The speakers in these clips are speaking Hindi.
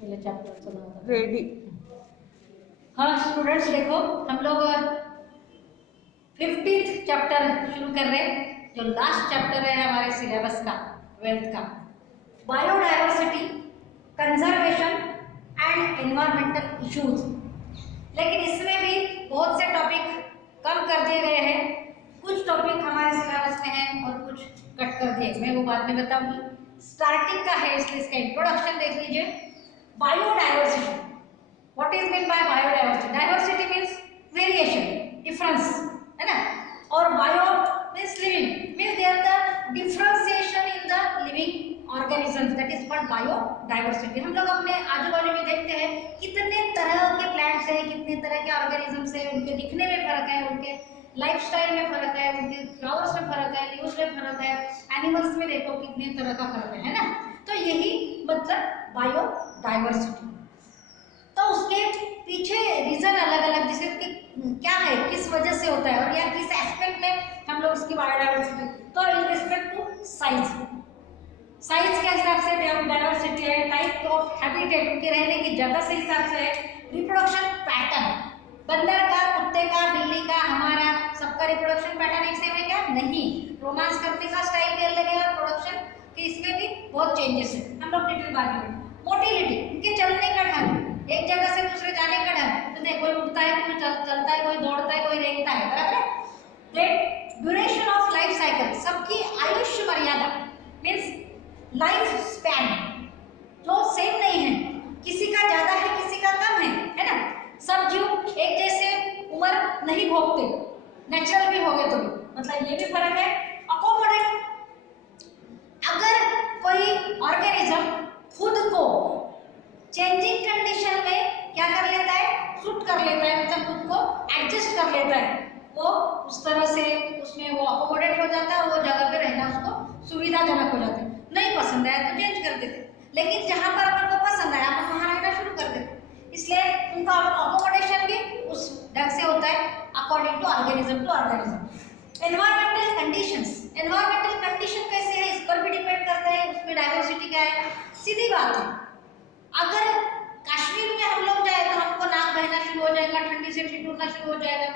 पहले चैप्टर सुना था रेडी। हाँ स्टूडेंट्स देखो, हम लोग 50th चैप्टर शुरू कर रहे हैं, जो लास्ट चैप्टर है हमारे सिलेबस का 12th का, biodiversity, conservation and environmental issues. लेकिन इसमें भी बहुत से टॉपिक कम कर दिए गए हैं, कुछ टॉपिक हमारे सिलेबस में हैं और कुछ कट कर दिए, मैं वो बाद में बताऊंगी। स्टार्टिंग का है इसलिए इसका इंट्रोडक्शन देख लीजिए। Biodiversity, what is mean by biodiversity? Diversity means variation, difference, है ना। और bio means living, means there the differentiation in the living organisms, that is called biodiversity. हम लोग अपने आजू बाजू में देखते हैं कितने तरह के प्लांट्स हैं, कितने तरह के ऑर्गेनिजम्स हैं, उनके दिखने में फर्क है, उनके लाइफस्टाइल में फर्क है, उनके फ्लावर्स में फर्क है, लीव्स में फर्क है, एनिमल्स में देखो कितने तरह का फर्क है ना। तो यही मतलब बायोडाइवर्सिटी। तो उसके पीछे रीजन अलग अलग, जैसे कि क्या है, किस वजह से होता है और या किस एस्पेक्ट में हम लोग उसकी बायोडाइवर्सिटी। तो in respect to size, size के हिसाब से डाइवर्सिटी है, टाइप ऑफ हैबिटेट, उनके रहने की जगह से हिसाब से है, रिप्रोडक्शन पैटर्न, बंदर का, कुत्ते का, बिल्ली का, हमारा सबका रिप्रोडक्शन पैटर्न एक सेम है क्या? नहीं। रोमांस करने का स्टाइल भी अलग है और प्रोडक्शन के इसमें भी बहुत चेंजेस है, हम लोग डिटेल बाद में। मोटिलिटी, उनके चलने का ढंग, एक जगह से दूसरे जाने का ढंग, तो देखो कोई उड़ता है, कोई चलता है, कोई दौड़ता है, कोई रेंगता है, बराबर है। ड्यूरेशन ऑफ लाइफ साइकिल, सबकी आयुष्य मर्यादा मीन्स लाइफ स्पैन जो सेम नहीं है, किसी का ज्यादा है, किसी का कम है ना। सब जीव एक जैसे उम्र नहीं भोगते, नेचुरल भी हो गए तो भी, मतलब ये भी फर्क है। अकोमोडेट, अगर कोई ऑर्गेनिज्म खुद को चेंजिंग कंडीशन में क्या कर लेता है, सूट कर लेता है, मतलब खुद को एडजस्ट कर लेता है, वो उस तरह से उसमें वो अकोमोडेट हो जाता है, वो जगह पे रहना उसको सुविधाजनक हो जाता है। नहीं पसंद आया तो चेंज कर देते, लेकिन जहां पर अपन को पसंद आया अपन वहां रहना शुरू कर देते, इसलिए उनका अकोमोडेशन भी उस ढंग से होता है according to organism to organism. Environmental conditions, environmental condition कैसे है इस पर भी डिपेंड करता है उसमें डाइवर्सिटी क्या है। सीधी बात है, अगर कश्मीर में हम लोग जाए तो हमको नाक बहना शुरू हो जाएगा, ठंडी से ठिठुरना शुरू हो जाएगा,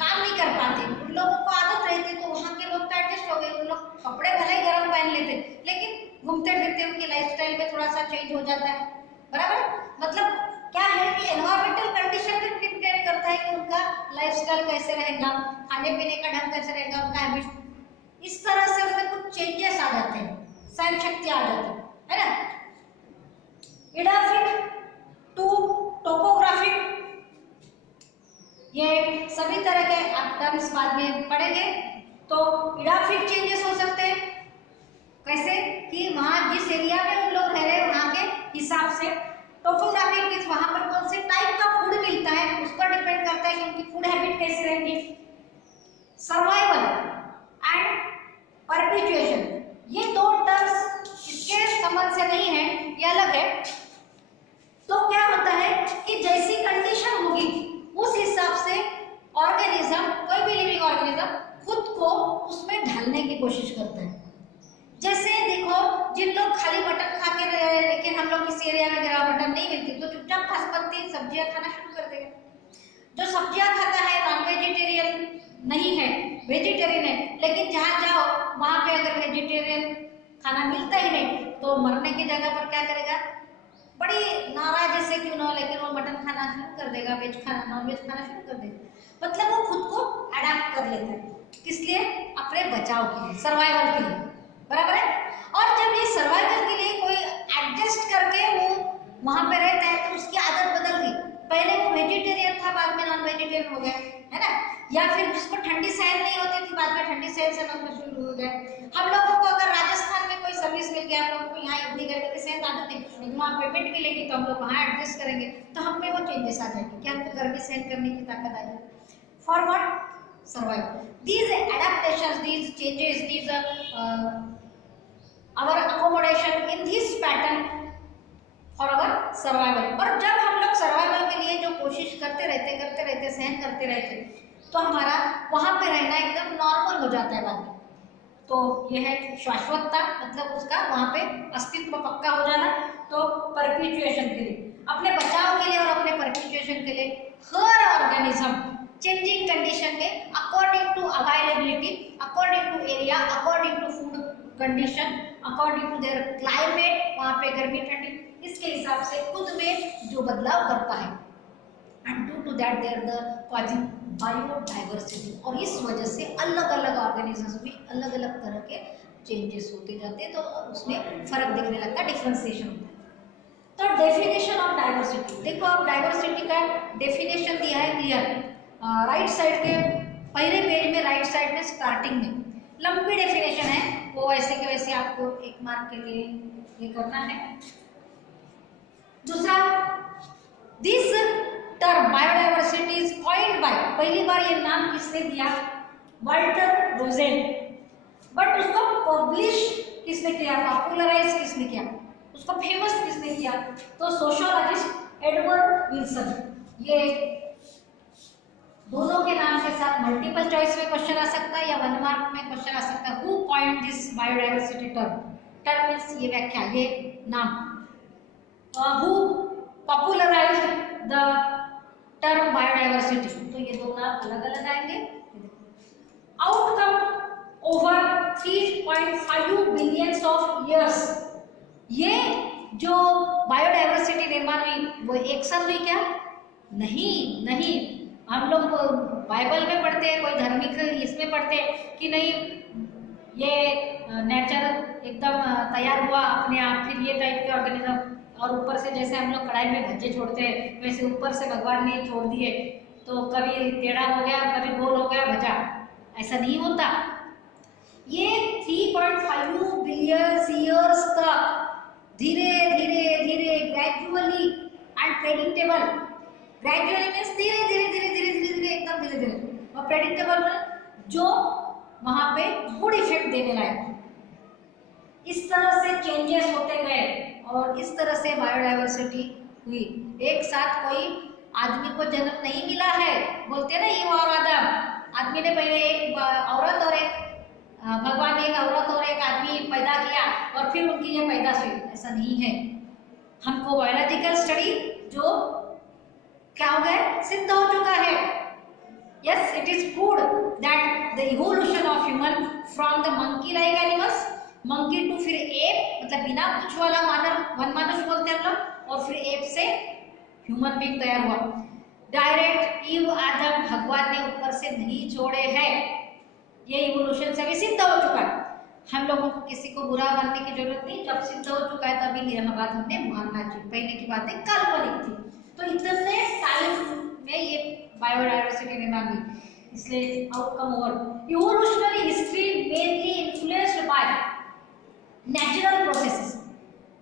काम नहीं कर पाते, उन लोगों को आदत रहती, तो वहाँ के लोग तो एडजस्ट हो गए, उन लोग कपड़े भले ही गर्म पहन लेते, लेकिन घूमते फिरते उनकी लाइफस्टाइल में थोड़ा सा चेंज हो जाता है, बराबर। मतलब क्या है कि एनवायरमेंटल कंडीशन पे डिपेंड करता है कि उनका लाइफस्टाइल कैसे रहेगा, खाने पीने का ढंग कैसे रहेगा, उनका हैबिट, इस तरह से उनमें कुछ चेंजेस आ जाते हैं, सहन शक्ति आ जाती है ना। इडाफिक टू टोपोग्राफिक, ये सभी तरह के आप टर्म्स बाद में पढ़ेंगे। तो इडाफिक चेंजेस हो सकते हैं, कैसे कि वहाँ जिस एरिया में उन लोग रह रहे हैं वहाँ के हिसाब से। टोपोग्राफिक मीन्स वहाँ पर कौन से टाइप का फूड मिलता है उस पर डिपेंड करता है कि उनकी फूड हैबिट कैसे रहेंगी। सर्वाइवल एंड परपेचुएशन, ये दो टर्म्स इसके संबंध से नहीं है, ये अलग है। तो क्या होता है कि जैसी कंडीशन होगी उस हिसाब से ऑर्गेनिज्म, कोई भी लिविंग ऑर्गेनिज्म खुद को उसमें ढालने की कोशिश करता है। जैसे देखो, जिन लोग खाली मटन खा के रहे, लेकिन हम लोग किसी एरिया में गिरा मटन नहीं मिलती तो चुपचाप बासमती सब्जियां खाना शुरू कर देगा। जो सब्जियां खाता है नॉन वेजिटेरियन नहीं है, वेजिटेरियन है, लेकिन जहाँ जाओ वहां पे अगर वेजिटेरियन खाना मिलता ही नहीं तो मरने की जगह पर क्या करेगा, बड़ी नाराज जैसे क्यों ना हो, लेकिन वो मटन खाना शुरू कर देगा, वेज खाना, नॉन वेज खाना शुरू कर देगा। मतलब वो खुद को अडेप्ट कर लेता है, किस लिए? अपने बचाव के लिए, सर्वाइवल के लिए, बराबर है। और जब ये सर्वाइवल के लिए कोई एडजस्ट करके वो वहां पे रहता है तो उसकी आदत बदल गई, पहले वो वेजिटेरियन था बाद में नॉन वेजिटेरियन हो गया, है ना। या फिर जिसको ठंडी सहन नहीं होती थी बाद में ठंडी सहन से नॉन शुरू हो गए। हम लोगों को अगर राजस्थान में कोई सर्विस मिल गया, हम लोगों को यहाँ इतनी गर्मी की सहन आदत है, लेकिन वहाँ पेमेंट मिलेगी तो हम लोग वहाँ एडजस्ट करेंगे, तो हम में वो चेंजेस आ जाएंगे कि हमको गर्मी सहन करने की ताकत आ जाएगी। For what? Survive. These adaptations, these changes, these our accommodation in this pattern for our survival। और जब हम लोग सर्वाइवल के लिए जो कोशिश करते रहते सहन करते रहते, तो हमारा वहां पे रहना एकदम नॉर्मल हो जाता है बाद में। तो यह है शाश्वतता, मतलब उसका वहां पे अस्तित्व पक्का हो जाना। तो परपेचुएशन डेफिनेशन में according to availability, according to area, according to food condition, according to their climate, वहाँ पे गर्मी ठंडी, इसके हिसाब से खुद में जो बदलाव करता है, and due to that there the causing biodiversity, और इस वजह से अलग अलग ऑर्गेनिजम्स में अलग अलग तरह के चेंजेस होते जाते हैं, तो उसमें फर्क दिखने लगता है, डिफ्रेंसिएशन होता है। तो डेफिनेशन ऑफ डाइवर्सिटी, देखो आप डाइवर्सिटी का डेफिनेशन दिया है क्लियर, राइट साइड के पहले पेज में, राइट साइड में स्टार्टिंग में लंबी डेफिनेशन है, वो वैसे के वैसे आपको 1 मार्क के लिए ये करना है। दूसरा, this term biodiversity is coined bye, पहली बार ये नाम किसने दिया, वाल्टर रोजेन, बट उसको पब्लिश किसने किया, पॉपुलराइज किसने किया, उसको फेमस किसने किया, तो सोशियोलॉजिस्ट एडवर्ड विल्सन। ये दोनों के नाम के साथ मल्टीपल चॉइस में क्वेश्चन आ सकता है या 1 मार्क में क्वेश्चन आ सकता है। Who coined this biodiversity term, term means ये व्याख्या, ये नाम, who popularised the term biodiversity, तो ये दो नाम अलग अलग आएंगे। Outcome over 3.5 billions of years, ये जो बायोडाइवर्सिटी निर्माण हुई वो एक साथ हुई क्या, नहीं नहीं, हम लोग बाइबल में पढ़ते हैं, कोई धार्मिक इसमें पढ़ते हैं कि नहीं ये नेचर एकदम तैयार हुआ अपने आप, फिर ये टाइप के ऑर्गेनिज्म, और ऊपर से जैसे हम लोग कढ़ाई में भज्जे छोड़ते हैं वैसे ऊपर से भगवान ने छोड़ दिए, तो कभी टेढ़ा हो गया कभी गोल हो गया भजा, ऐसा नहीं होता। ये 3.5 बिलियन ईयर्स तक धीरे धीरे धीरे gradually and predictable, gradually means धीरे धीरे धीरे धीरे धीरे धीरे एकदम धीरे धीरे, और प्रेडिक्टेबल जो वहां पे गुड इफेक्ट देने लायक, इस तरह से चेंजेस होते गए और इस तरह से बायोडाइवर्सिटी हुई। एक साथ कोई आदमी को जन्म नहीं मिला है, बोलते हैं ना ये और आदम, आदमी ने पहले एक औरत और एक भगवान ने एक औरत और एक आदमी पैदा किया और फिर उनकी ये पैदाश हुई, ऐसा नहीं है। हमको बायोलॉजिकल स्टडी जो क्या हो गया, सिद्ध हो चुका है। Yes, it is proved that the evolution of human from the monkey like animals, monkey to फिर एप, मतलब बिना पूंछ वाला मानव, वनमानुष बोलते हैं हम लोग, और फिर एप से ह्यूमन बीइंग तैयार हुआ। डायरेक्ट ईव आदम भगवान ने ऊपर से नहीं छोड़े हैं, ये इवोल्यूशन से भी सिद्ध हो चुका है। हम लोगों को किसी को बुरा मानने की जरूरत नहीं, जब सिद्ध हो चुका है तभी यह बात हमने मानना चाहिए, पहले की बातें काल्पनिक थी। तो इतने टाइम में ये बायोडाइवर्सिटी निर्माण हुई, इसलिए outcome over evolutionary history mainly influenced by natural processes.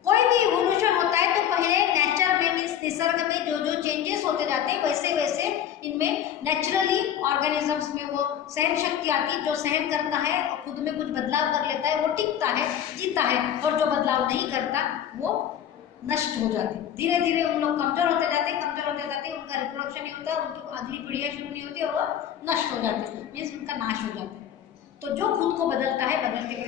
कोई भी इवोल्यूशन होता है तो पहले नेचर में, मीन्स निसर्ग में जो जो चेंजेस होते जाते हैं वैसे वैसे इनमें नेचुरली ऑर्गेनिजम्स में वो सहन शक्ति आती है, जो सहन करता है और खुद में कुछ बदलाव कर लेता है वो टिकता है, जीता है, और जो बदलाव नहीं करता वो नष्ट हो जाते हैं। धीरे धीरे उन लोग कमजोर होते जाते हैं, कमजोर होते जाते हैं, उनका रिप्रोडक्शन नहीं होता, उनकी अगली पीढ़ियाँ शुरू नहीं होती और वो नष्ट हो जाते हैं, मीन्स उनका नाश हो जाता है। तो जो खुद को बदलता है, बदलते के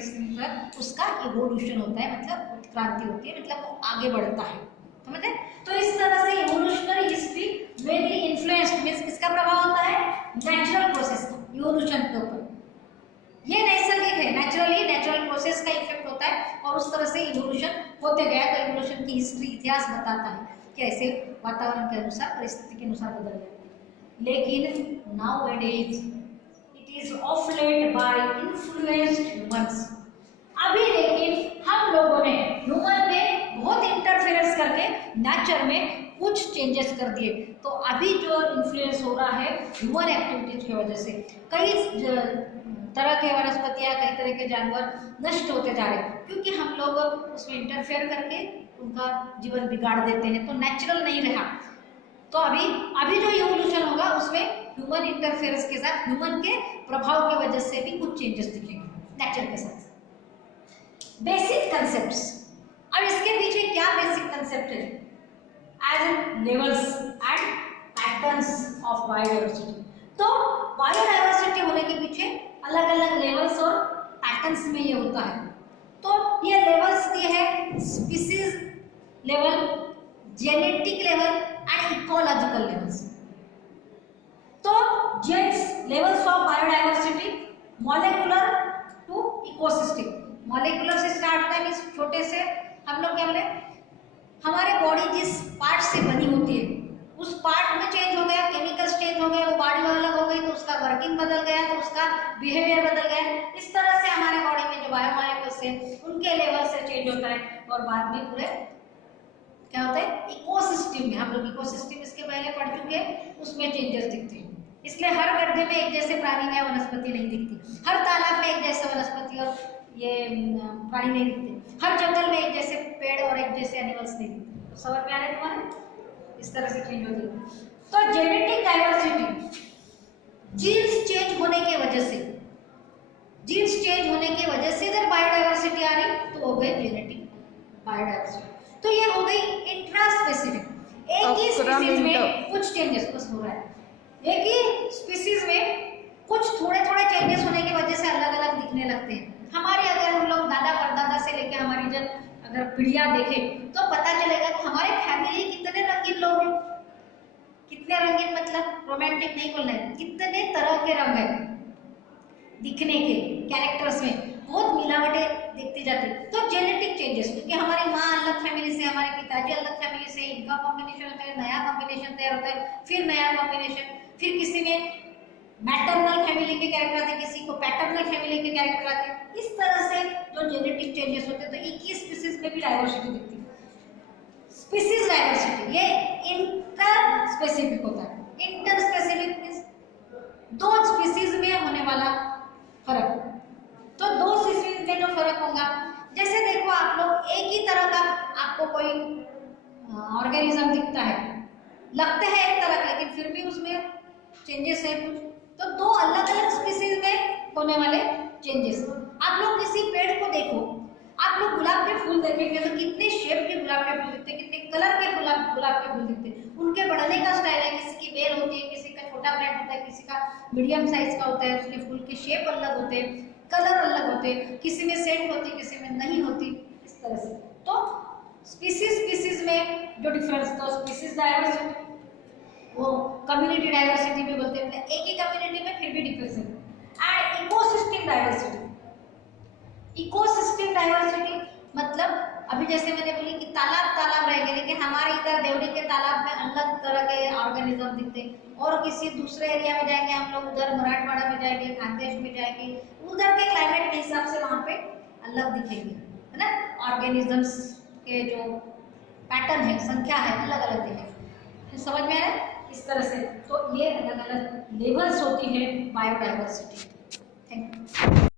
उसका इवोल्यूशन होता है, मतलब उत्क्रांति होती है, मतलब वो आगे बढ़ता है, समझे। तो इस तरह से evolutionary history mainly influenced, means किसका प्रभाव होता है, नेचुरल प्रोसेस का, इवोल्यूशन के ऊपर। ये नैसर्गिक है, नेचुरली नेचुरल प्रोसेस का इफेक्ट होता है और उस तरह से इवोल्यूशन होते गया। तो इवोल्यूशन की हिस्ट्री, इतिहास बताता है कि ऐसे वातावरण के अनुसार, परिस्थिति के अनुसार बदल गया। लेकिन nowadays it is of late by influenced humans. अभी लेकिन हम लोगों ने, ह्यूमन ने बहुत इंटरफेरेंस करके नेचर में कुछ चेंजेस कर दिए। तो अभी जो इन्फ्लुएंस हो रहा है ह्यूमन एक्टिविटीज की वजह से, कई तरह के वनस्पतियाँ, कई तरह के जानवर नष्ट होते जा रहे हैं, क्योंकि हम लोग उसमें इंटरफेयर करके उनका जीवन बिगाड़ देते हैं, तो नेचुरल नहीं रहा। तो अभी जो इवोल्यूशन होगा उसमें ह्यूमन इंटरफेरेंस के साथ, ह्यूमन के प्रभाव की वजह से भी कुछ चेंजेस दिखेंगे नेचर के साथ। बेसिक कंसेप्ट्स, अब इसके पीछे क्या बेसिक कंसेप्ट है, as levels and patterns of biodiversity. तो बायोडाइवर्सिटी होने के पीछे अलग अलग लेवल्स और पैटर्न्स में ये होता है। तो ये लेवल्स दिए है, species level, genetic level and ecological levels. तो genes levels of biodiversity, molecular to ecosystem. Molecular से स्टार्ट होता है, मीन्स छोटे से हम लोग क्या बोले, हमारे बॉडी जिस पार्ट से बनी होती है उस पार्ट में चेंज हो गया, केमिकल्स चेंज हो गए, वो बॉडी अलग हो गई तो उसका वर्किंग बदल गया, तो उसका बिहेवियर बदल गया। इस तरह से हमारे बॉडी में जो बायोमॉलिक्यूल्स है उनके लेवल से चेंज होता है और बाद में पूरे क्या होता है, इकोसिस्टम में, हम लोग इकोसिस्टम इसके पहले पढ़ चुके हैं, उसमें चेंजेस दिखते हैं। इसलिए हर गड्ढे में एक जैसे प्राणी या वनस्पति नहीं दिखती, हर तालाब में एक जैसे वनस्पति और ये प्राणी नहीं दिखते, हर जंगल में एक जैसे पेड़ और एक जैसे एनिमल्स नहीं दिखते। तो समझ में आ रहा है तुम्हारे, इस तरह से चेंज होती है। तो जेनेटिक डाइवर्सिटी, जीन्स चेंज होने की वजह से, जीन्स चेंज होने की वजह से इधर बायोडाइवर्सिटी आ रही तो हो गई जेनेटिक बायोडाइवर्सिटी। तो ये हो गई इंट्रा स्पेसिफिक, एक ही स्पीसीज में कुछ चेंजेस बस हो रहा है, एक ही स्पीसीज में कुछ थोड़े थोड़े चेंजेस होने की वजह से अलग अलग दिखने लगते हैं। हमारे अगर हम लोग दादा परदादा से लेके हमारी जब अगर पीढ़ियां देखें तो पता चलेगा कि हमारे फैमिली कितने रंगीन लोग हैं। कितने रंगीन मतलब रोमांटिक नहीं बोलना है, कितने तरह के रंग है दिखने के, कैरेक्टर्स में बहुत मिलावटें देखती जाती है। तो जेनेटिक चेंजेस, क्योंकि हमारी माँ अलग फैमिली से, हमारे पिताजी अलग फैमिली से, इनका कॉम्बिनेशन होता है, नया कॉम्बिनेशन तैयार होता है, फिर नया कॉम्बिनेशन, फिर किसी में मैटरनल फैमिली के कैरेक्टर आते हैं, किसी को पैटर्नल फैमिली के कैरेक्टर आते हैं। इस तरह से जो जेनेटिक चेंजेस होते हैं तो एक ही स्पीसीज में भी डाइवर्सिटी दिखती है। स्पीसीज डाइवर्सिटी ये इंटर स्पेसिफिक होता है। इंटर स्पेसिफिक मींस दो स्पीसीज में होने वाला फर्क। तो दो स्पीसीज में जो फर्क होगा, जैसे देखो आप लोग एक ही तरह का आपको कोई ऑर्गेनिज्म दिखता है, लगते हैं एक तरह का लेकिन फिर भी उसमें चेंजेस है कुछ, तो दो अलग अलग स्पीसीज में होने वाले चेंजेस। आप लोग किसी पेड़ को देखो, आप लोग गुलाब के फूल देखेंगे तो कितने शेप के गुलाब के फूल दिखते हैं, कितने कलर के गुलाब के फूल दिखते हैं। उनके बढ़ने का स्टाइल है, किसी की बेल होती है, किसी का छोटा प्लांट होता है, किसी का मीडियम साइज का होता है, उसके फूल के शेप अलग होते हैं, कलर अलग होते हैं, किसी में सेंट होती, किसी में नहीं होती, इस तरह से। तो स्पीसीज में जो डिफरेंस, तो स्पीसीज डाइवर्सिटी वो कम्युनिटी डाइवर्सिटी भी बोलते हैं, एक ही कम्युनिटी में फिर भी डिफरेंस है। And ecosystem diversity, ecosystem diversity मतलब अभी जैसे मैंने बोली कि तालाब रहेंगे, लेकिन हमारे इधर देवरी के तालाब में अलग तरह के ऑर्गेनिज्म दिखते हैं, और किसी दूसरे एरिया में जाएंगे हम लोग, उधर मराठवाड़ा में जाएंगे, खानदेश में जाएंगे, उधर के क्लाइमेट के हिसाब से वहाँ पे अलग दिखेंगे, है ना। ऑर्गेनिजम्स के जो पैटर्न है, संख्या है, अलग अलग दिखेंगे। समझ में आ रहा है इस तरह से। तो ये अलग अलग लेवल्स होती है बायोडाइवर्सिटी। Thank you.